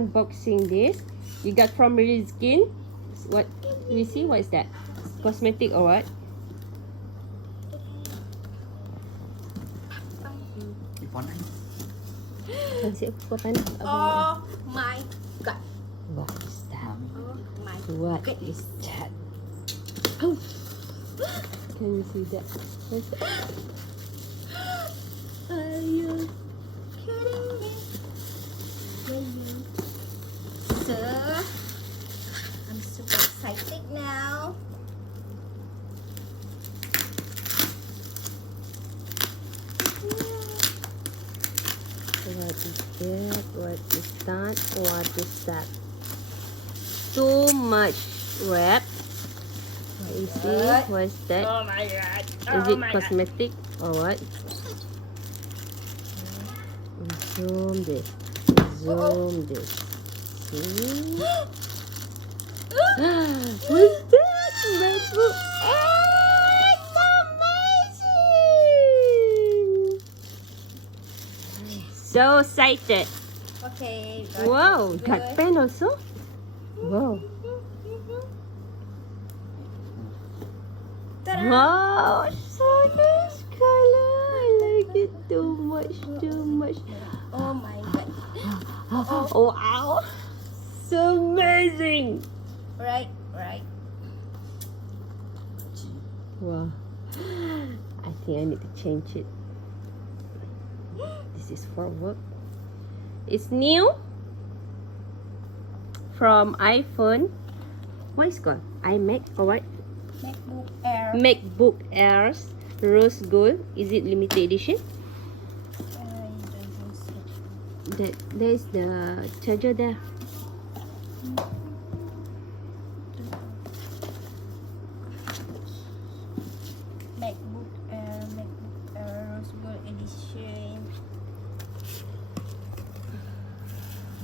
unboxing this. You got from Skin. What? We see. What is that? Cosmetic or what? Oh my god. What is that? Oh my What god. is that? Oh! Can you see that? What's that? Are you kidding me? So, I'm super excited now. What is that? What is that? What is that? Too much wrap. What is it? What is that? Oh my god. Is it cosmetic or what? Zoom this. Zoom this. See? What's that? Macbook Air! It's amazing! So excited. Okay. Wow, got pen also? Wow. Wow, so nice color. I like it too much, too much. Oh my god. Oh, wow. So amazing. Right. Wow. I think I need to change it. This is for work. It's new from iPhone. What is it called? iMac or what? Macbook Air. MacBook Airs Rose Gold. Is it limited edition? I don't think so. There's the charger there. Macbook Air Rose Gold Edition.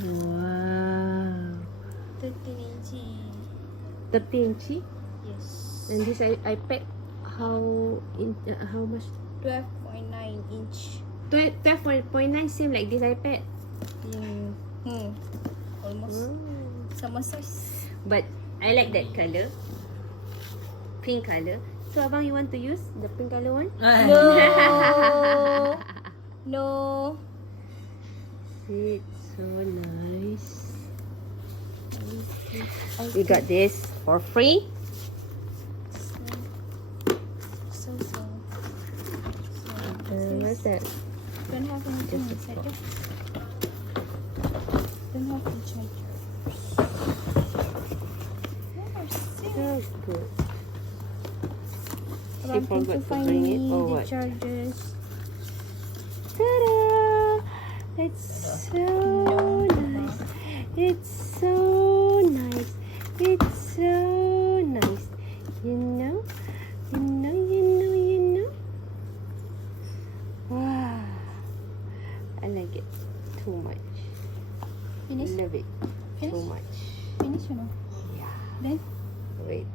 Wow. 13 inch. 30 inch. Yes. And this iPad, how much? 12.9 inch. 12.9, same like this iPad. Almost sama size. But I like that color, pink color. So abang, you want to use the pink color one? No. No. It's so nice. We got this for free. So. What's that? Don't have anything inside it. Don't have the charger. That's good. But She I'm going forgot to to find bring it me or the what? chargers. Ta-da! It's so nice. It's so nice. It's so nice. You know? Wow. I like it too much. Finish? Love it too Finish? much. Finish or no? Yeah. Then? Wait.